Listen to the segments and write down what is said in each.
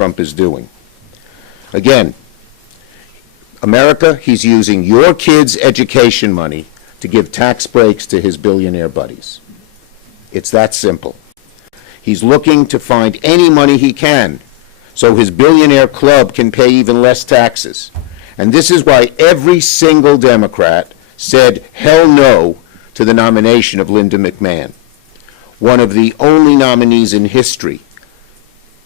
Trump is doing. Again, America, he's using your kids' education money to give tax breaks to his billionaire buddies. It's that simple. He's looking to find any money he can so his billionaire club can pay even less taxes. And this is why every single Democrat said hell no to the nomination of Linda McMahon, one of the only nominees in history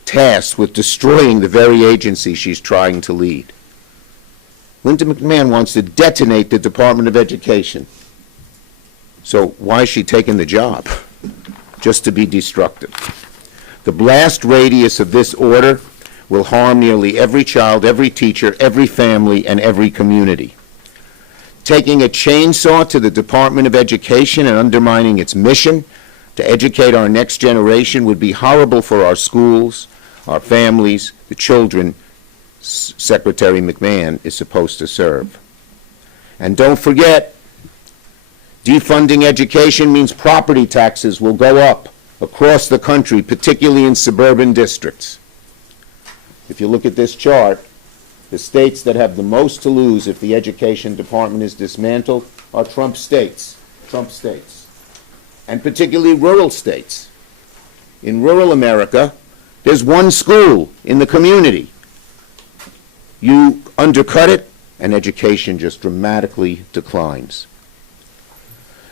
tasked with destroying the very agency she's trying to lead. Linda McMahon wants to detonate the Department of Education. So why is she taking the job? Just to be destructive. The blast radius of this order will harm nearly every child, every teacher, every family, and every community. Taking a chainsaw to the Department of Education and undermining its mission to educate our next generation would be horrible for our schools, our families, the children Secretary McMahon is supposed to serve. And don't forget, defunding education means property taxes will go up across the country, particularly in suburban districts. If you look at this chart, the states that have the most to lose if the education department is dismantled are Trump states, and particularly rural states. In rural America, there's one school in the community. You undercut it, and education just dramatically declines.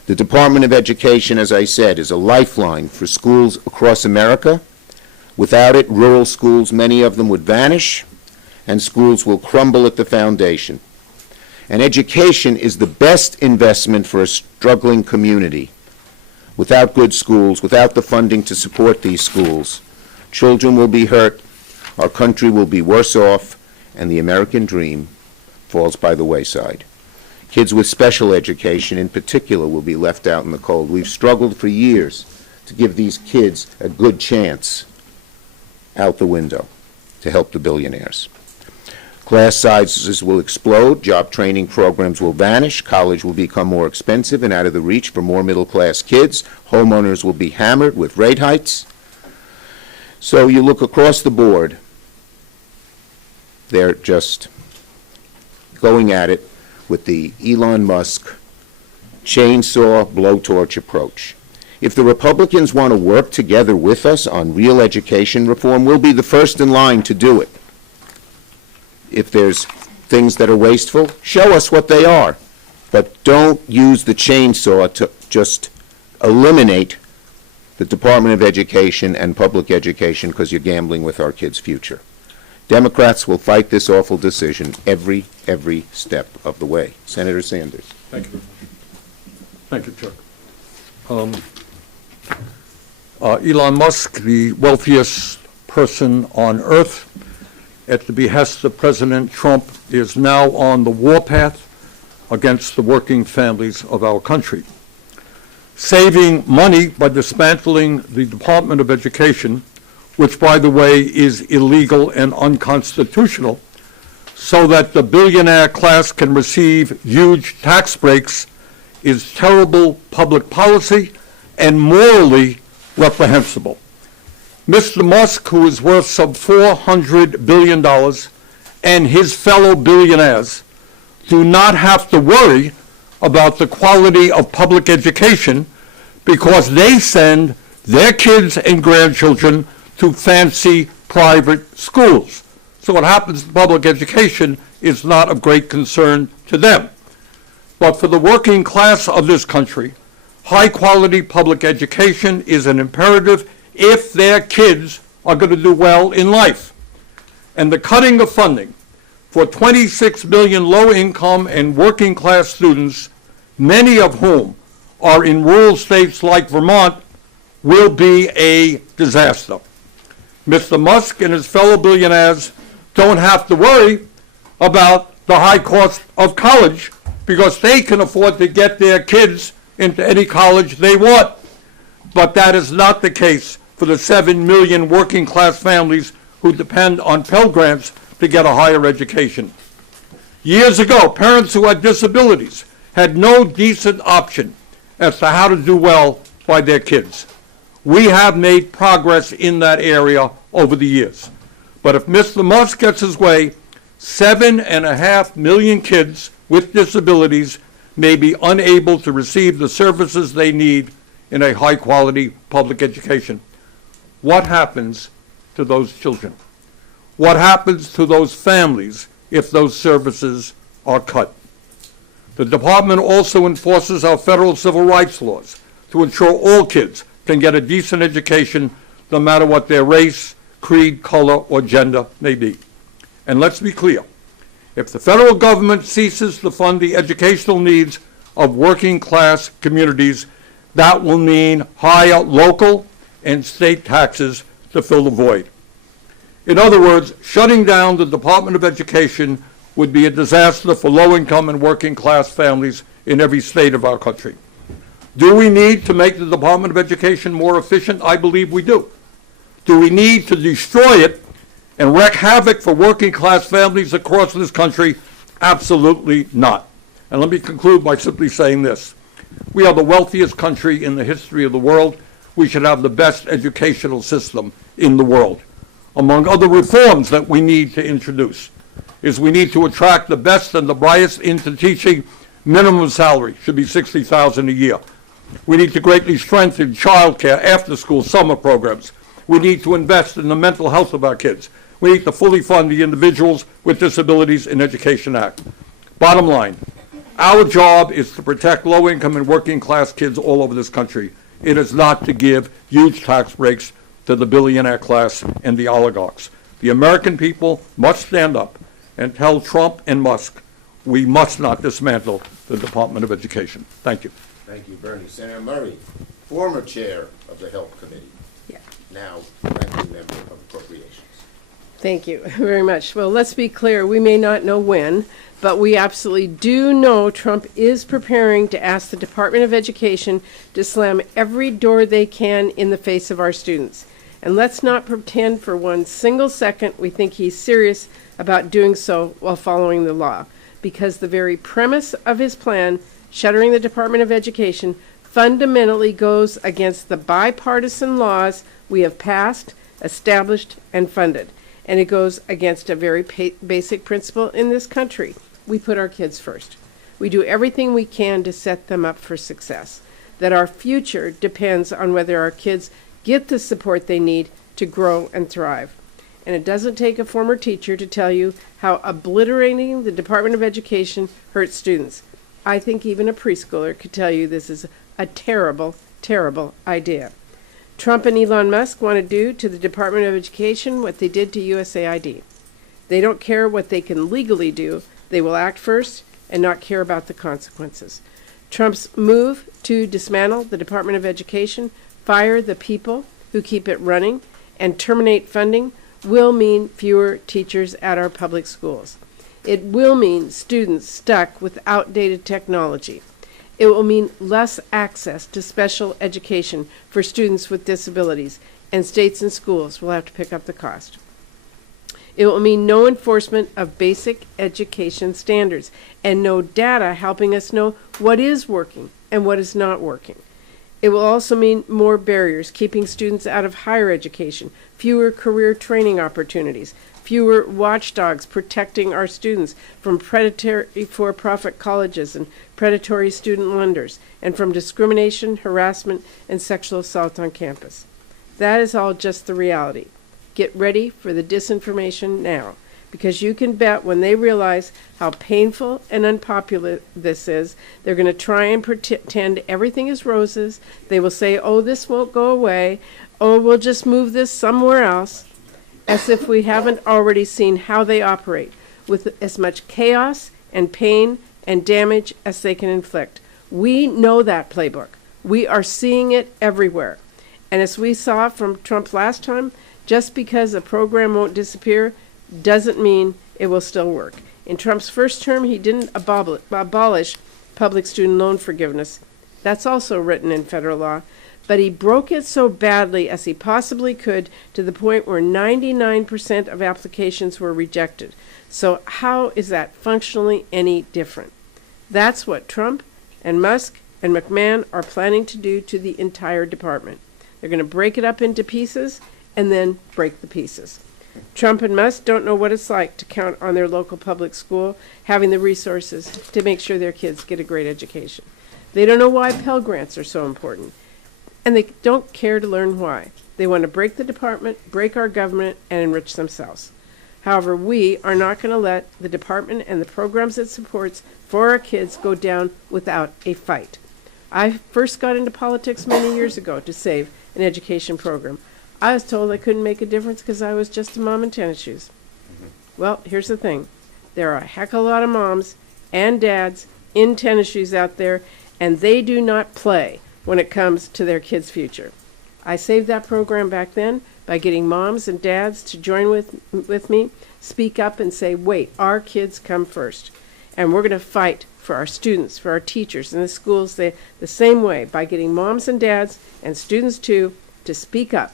The Department of Education, as I said, is a lifeline for schools across America. Without it, rural schools, many of them would vanish, and schools will crumble at the foundation. And education is the best investment for a struggling community. Without good schools, without the funding to support these schools, children will be hurt, our country will be worse off, and the American dream falls by the wayside. Kids with special education in particular will be left out in the cold. We've struggled for years to give these kids a good chance out the window to help the billionaires. Class sizes will explode, job training programs will vanish, college will become more expensive and out of the reach for more middle-class kids, homeowners will be hammered with rate hikes. So you look across the board, they're just going at it with the Elon Musk chainsaw blowtorch approach. If the Republicans want to work together with us on real education reform, we'll be the first in line to do it. If there's things that are wasteful, show us what they are. But don't use the chainsaw to just eliminate the Department of Education and public education because you're gambling with our kids' future. Democrats will fight this awful decision every step of the way. Senator Sanders. Thank you. Thank you, Chuck. Elon Musk, the wealthiest person on earth, at the behest of President Trump, is now on the warpath against the working families of our country. Saving money by dismantling the Department of Education, which, by the way, is illegal and unconstitutional, so that the billionaire class can receive huge tax breaks, is terrible public policy and morally reprehensible. Mr. Musk, who is worth some $400 billion, and his fellow billionaires do not have to worry about the quality of public education because they send their kids and grandchildren to fancy private schools. So what happens in public education is not of great concern to them. But for the working class of this country, high-quality public education is an imperative if their kids are going to do well in life. And the cutting of funding for 26 million low-income and working-class students, many of whom are in rural states like Vermont, will be a disaster. Mr. Musk and his fellow billionaires don't have to worry about the high cost of college because they can afford to get their kids into any college they want. But that is not the case for the 7 million working class families who depend on Pell Grants to get a higher education. Years ago, parents who had disabilities had no decent option as to how to do well by their kids. We have made progress in that area over the years. But if Mr. Musk gets his way, 7.5 million kids with disabilities may be unable to receive the services they need in a high-quality public education. What happens to those children? What happens to those families if those services are cut? The department also enforces our federal civil rights laws to ensure all kids can get a decent education no matter what their race, creed, color, or gender may be. And let's be clear, if the federal government ceases to fund the educational needs of working-class communities, that will mean higher local and state taxes to fill the void. In other words, shutting down the Department of Education would be a disaster for low-income and working-class families in every state of our country. Do we need to make the Department of Education more efficient? I believe we do. Do we need to destroy it and wreak havoc for working-class families across this country? Absolutely not. And let me conclude by simply saying this. We are the wealthiest country in the history of the world. We should have the best educational system in the world. Among other reforms that we need to introduce is we need to attract the best and the brightest into teaching. Minimum salary should be $60,000 a year. We need to greatly strengthen child care, after-school summer programs. We need to invest in the mental health of our kids. We need to fully fund the Individuals with Disabilities in Education Act. Bottom line, our job is to protect low-income and working-class kids all over this country. It is not to give huge tax breaks to the billionaire class and the oligarchs. The American people must stand up and tell Trump and Musk, we must not dismantle the Department of Education. Thank you. Thank you, Bernie. Senator Murray, former chair of the Health Committee, Yeah. now ranking member of Appropriations. Thank you very much. Well, let's be clear. We may not know when, but we absolutely do know Trump is preparing to ask the Department of Education to slam every door they can in the face of our students. And let's not pretend for one single second we think he's serious about doing so while following the law, because the very premise of his plan, shuttering the Department of Education, fundamentally goes against the bipartisan laws we have passed, established, and funded. And it goes against a very basic principle in this country. We put our kids first. We do everything we can to set them up for success. That our future depends on whether our kids get the support they need to grow and thrive. And it doesn't take a former teacher to tell you how obliterating the Department of Education hurts students. I think even a preschooler could tell you this is a terrible, terrible idea. Trump and Elon Musk want to do to the Department of Education what they did to USAID. They don't care what they can legally do. They will act first and not care about the consequences. Trump's move to dismantle the Department of Education, fire the people who keep it running, and terminate funding will mean fewer teachers at our public schools. It will mean students stuck with outdated technology. It will mean less access to special education for students with disabilities, and states and schools will have to pick up the cost. It will mean no enforcement of basic education standards and no data helping us know what is working and what is not working. It will also mean more barriers keeping students out of higher education, fewer career training opportunities, fewer watchdogs protecting our students from predatory for-profit colleges and predatory student lenders, and from discrimination, harassment, and sexual assault on campus. That is all just the reality. Get ready for the disinformation now, because you can bet when they realize how painful and unpopular this is, they're going to try and pretend everything is roses. They will say, oh, this won't go away. Oh, we'll just move this somewhere else, as if we haven't already seen how they operate, with as much chaos and pain and damage as they can inflict. We know that playbook. We are seeing it everywhere. And as we saw from Trump last time, just because a program won't disappear doesn't mean it will still work. In Trump's first term, he didn't abolish public student loan forgiveness. That's also written in federal law. But he broke it so badly as he possibly could, to the point where 99% of applications were rejected. So how is that functionally any different? That's what Trump and Musk and McMahon are planning to do to the entire department. They're going to break it up into pieces and then break the pieces. Trump and Musk don't know what it's like to count on their local public school having the resources to make sure their kids get a great education. They don't know why Pell Grants are so important, and they don't care to learn why. They want to break the department, break our government, and enrich themselves. However, we are not going to let the department and the programs it supports for our kids go down without a fight. I first got into politics many years ago to save an education program. I was told I couldn't make a difference because I was just a mom in tennis shoes. Well, here's the thing. There are a heck of a lot of moms and dads in tennis shoes out there, and they do not play when it comes to their kids' future. I saved that program back then by getting moms and dads to join with me, speak up and say, wait, our kids come first. And we're going to fight for our students, for our teachers, and the schools the same way, by getting moms and dads and students too to speak up,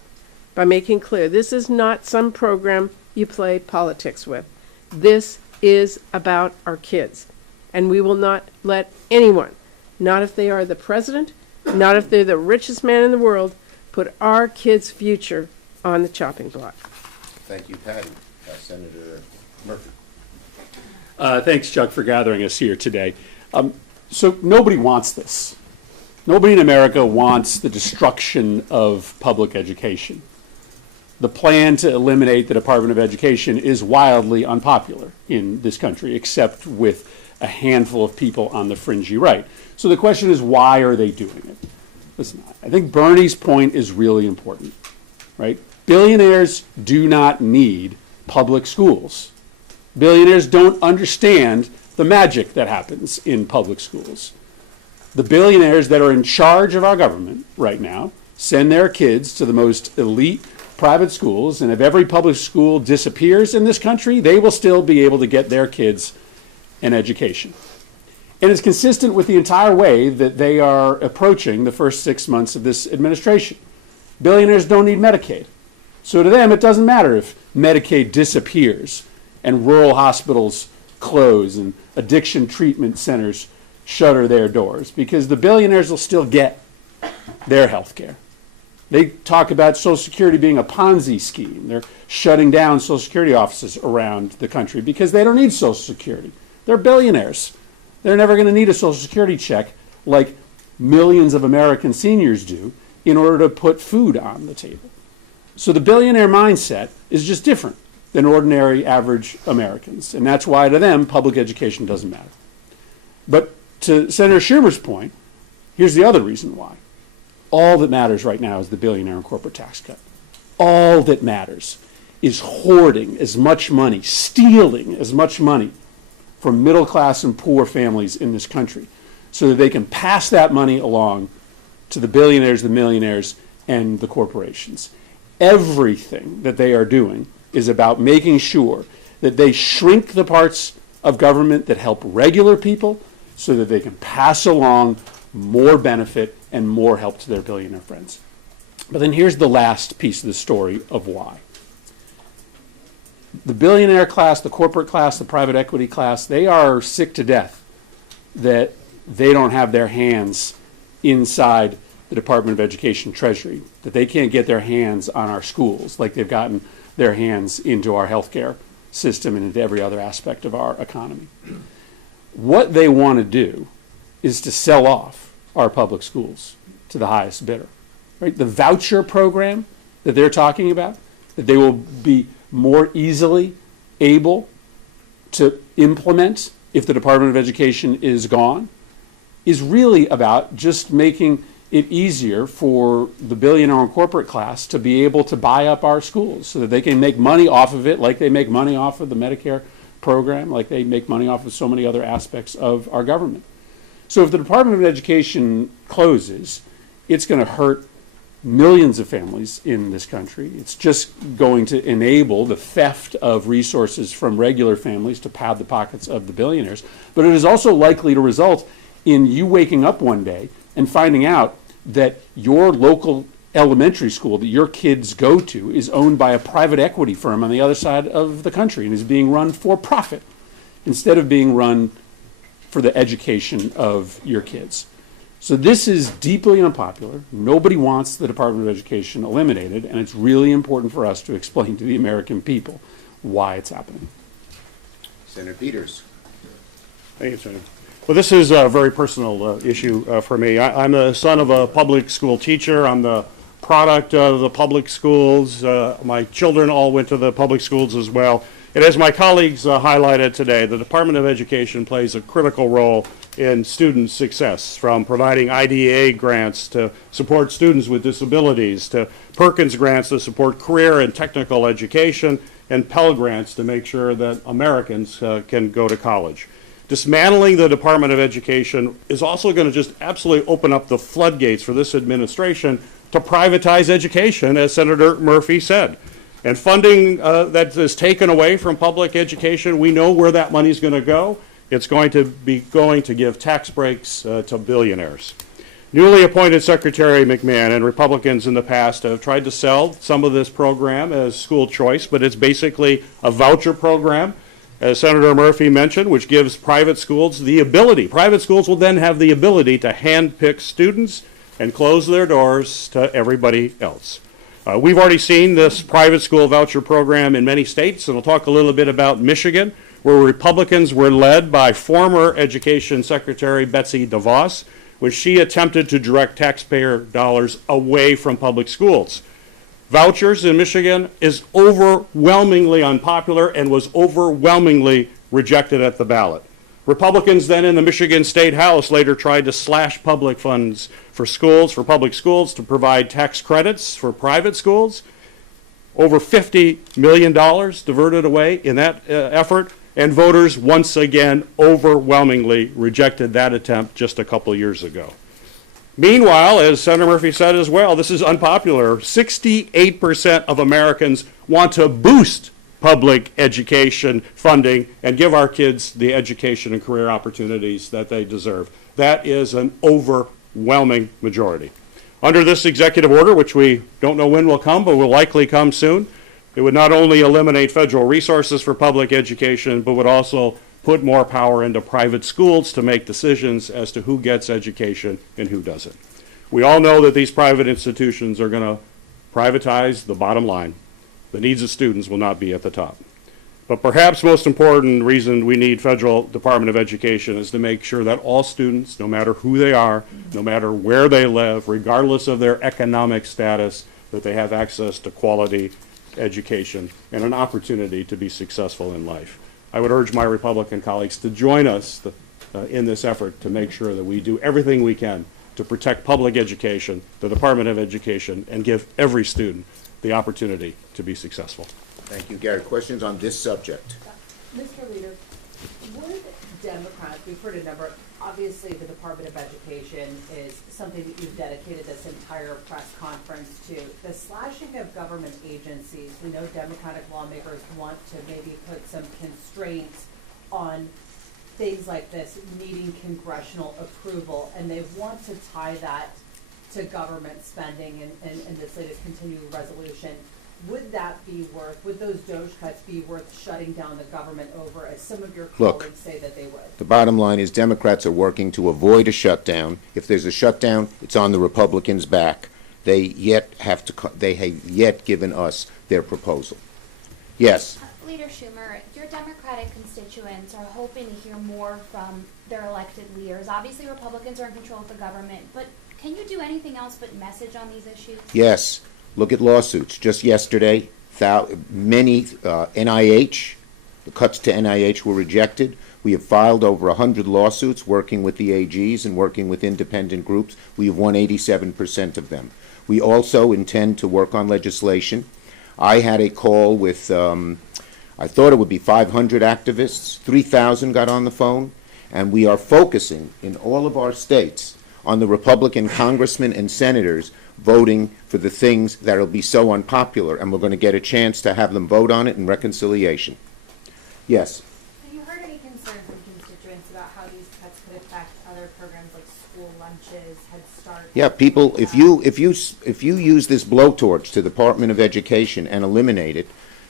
by making clear this is not some program you play politics with. This is about our kids. And we will not let anyone, not if they are the president, not if they're the richest man in the world, put our kids' future on the chopping block. Thank you, Patty. Senator Murphy. Thanks, Chuck, for gathering us here today. So nobody wants this. Nobody in America wants the destruction of public education. The plan to eliminate the Department of Education is wildly unpopular in this country, except with a handful of people on the fringy right. So the question is, why are they doing it? Listen, I think Bernie's point is really important, right? Billionaires do not need public schools. Billionaires don't understand the magic that happens in public schools. The billionaires that are in charge of our government right now send their kids to the most elite private schools, and if every public school disappears in this country, they will still be able to get their kids an education. And it's consistent with the entire way that they are approaching the first 6 months of this administration. Billionaires don't need Medicaid. So to them, it doesn't matter if Medicaid disappears and rural hospitals close and addiction treatment centers shutter their doors, because the billionaires will still get their health care. They talk about Social Security being a Ponzi scheme. They're shutting down Social Security offices around the country because they don't need Social Security. They're billionaires. They're never going to need a Social Security check like millions of American seniors do in order to put food on the table. So the billionaire mindset is just different than ordinary average Americans. And that's why to them, public education doesn't matter. But to Senator Schumer's point, here's the other reason why. All that matters right now is the billionaire and corporate tax cut. All that matters is hoarding as much money, stealing as much money from middle class and poor families in this country so that they can pass that money along to the billionaires, the millionaires, and the corporations. Everything that they are doing is about making sure that they shrink the parts of government that help regular people so that they can pass along more benefit and more help to their billionaire friends. But then here's the last piece of the story of why. The billionaire class, the corporate class, the private equity class, they are sick to death that they don't have their hands inside the Department of Education Treasury, that they can't get their hands on our schools like they've gotten their hands into our healthcare system and into every other aspect of our economy. What they want to do is to sell off our public schools to the highest bidder. Right? The voucher program that they're talking about, that they will be more easily able to implement if the Department of Education is gone, is really about just making it easier for the billionaire and corporate class to be able to buy up our schools so that they can make money off of it like they make money off of the Medicare program, like they make money off of so many other aspects of our government. So if the Department of Education closes, it's going to hurt millions of families in this country. It's just going to enable the theft of resources from regular families to pad the pockets of the billionaires. But it is also likely to result in you waking up one day and finding out that your local elementary school that your kids go to is owned by a private equity firm on the other side of the country and is being run for profit instead of being run for the education of your kids. So this is deeply unpopular. Nobody wants the Department of Education eliminated, and it's really important for us to explain to the American people why it's happening. Senator Peters. Thank you, Senator. Well, this is a very personal issue for me. I'm the son of a public school teacher. I'm the product of the public schools. My children all went to the public schools as well. And as my colleagues highlighted today, the Department of Education plays a critical role in student success, from providing IDEA grants to support students with disabilities, to Perkins grants to support career and technical education, and Pell grants to make sure that Americans can go to college. Dismantling the Department of Education is also going to just absolutely open up the floodgates for this administration to privatize education, as Senator Murphy said. And funding that is taken away from public education, we know where that money is going to go. It's going to give tax breaks to billionaires. Newly appointed Secretary McMahon and Republicans in the past have tried to sell some of this program as school choice, but it's basically a voucher program, as Senator Murphy mentioned, which gives private schools private schools will then have the ability to handpick students and close their doors to everybody else. We've already seen this private school voucher program in many states, and we'll talk a little bit about Michigan, where Republicans were led by former Education Secretary Betsy DeVos, when she attempted to direct taxpayer dollars away from public schools. Vouchers in Michigan is overwhelmingly unpopular and was overwhelmingly rejected at the ballot. Republicans then in the Michigan State House later tried to slash public funds for public schools, to provide tax credits for private schools. Over $50 million diverted away in that effort, and voters once again overwhelmingly rejected that attempt just a couple years ago. Meanwhile, as Senator Murphy said as well, this is unpopular. 68% of Americans want to boost public education funding and give our kids the education and career opportunities that they deserve. That is an overwhelming majority. Under this executive order, which we don't know when will come, but will likely come soon, it would not only eliminate federal resources for public education, but would also put more power into private schools to make decisions as to who gets education and who doesn't. We all know that these private institutions are going to privatize the bottom line. The needs of students will not be at the top. But perhaps most important reason we need federal Department of Education is to make sure that all students, no matter who they are, no matter where they live, regardless of their economic status, that they have access to quality education and an opportunity to be successful in life. I would urge my Republican colleagues to join us in this effort to make sure that we do everything we can to protect public education, the Department of Education, and give every student the opportunity to be successful. Thank you, Gary. Questions on this subject? Mr. Leader, would Democrats, we've heard a number, obviously the Department of Education is something that you've dedicated this entire press conference to. The slashing of government agencies, we know Democratic lawmakers want to maybe put some constraints on things like this needing congressional approval, and they want to tie that to government spending in this latest continuing resolution. Would that be would those DOGE cuts be worth shutting down the government over, as some of your colleagues say that they would? The bottom line is Democrats are working to avoid a shutdown. If there's a shutdown, it's on the Republicans' back. They have yet given us their proposal. Yes. Leader Schumer, your Democratic constituents are hoping to hear more from their elected leaders. Obviously, Republicans are in control of the government, but can you do anything else but message on these issues? Yes. Look at lawsuits. Just yesterday, many NIH, the cuts to NIH were rejected. We have filed over 100 lawsuits working with the AGs and working with independent groups. We have won 87% of them. We also intend to work on legislation. I had a call with, I thought it would be 500 activists. 3,000 got on the phone. And we are focusing in all of our states on the Republican congressmen and senators voting for the things that will be so unpopular, and we're going to get a chance to have them vote on it in reconciliation. Yes? Have you heard any concern from constituents about how these cuts could affect other programs like school lunches, Head Start? Yeah, people, if you use this blowtorch to the Department of Education and eliminate it,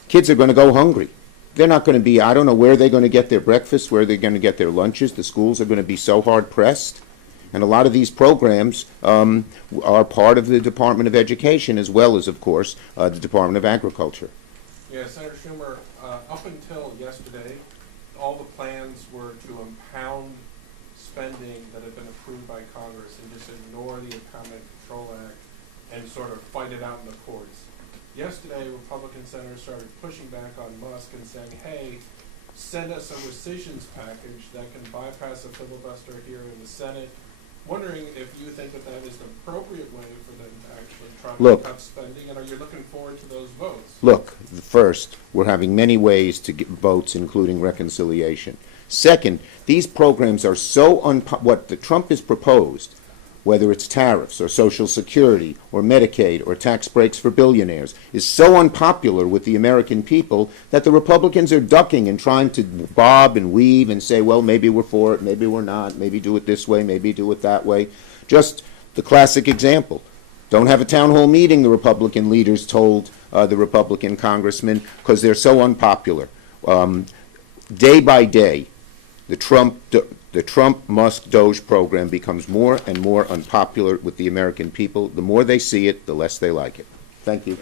kids are going to go hungry. They're not going to be, I don't know where they're going to get their breakfast, where they're going to get their lunches. The schools are going to be so hard pressed. And a lot of these programs are part of the Department of Education as well as, of course, the Department of Agriculture. Yeah, Senator Schumer, up until yesterday, all the plans were to impound spending that had been approved by Congress and just ignore the Economic Control Act and sort of fight it out in the courts. Yesterday, Republican senators started pushing back on Musk and saying, hey, send us a rescissions package that can bypass a filibuster here in the Senate. Wondering if you think that that is the appropriate way for them to actually try to Look. cut spending, and are you looking forward to those votes? Look, first, we're having many ways to get votes, including reconciliation. Second, these programs are so what the Trump has proposed, whether it's tariffs or Social Security or Medicaid or tax breaks for billionaires, is so unpopular with the American people that the Republicans are ducking and trying to bob and weave and say, well, maybe we're for it, maybe we're not, maybe do it this way, maybe do it that way. Just the classic example. Don't have a town hall meeting, the Republican leaders told the Republican congressmen, because they're so unpopular. Day by day, the Trump-Musk-Doge program becomes more and more unpopular with the American people. The more they see it, the less they like it. Thank you.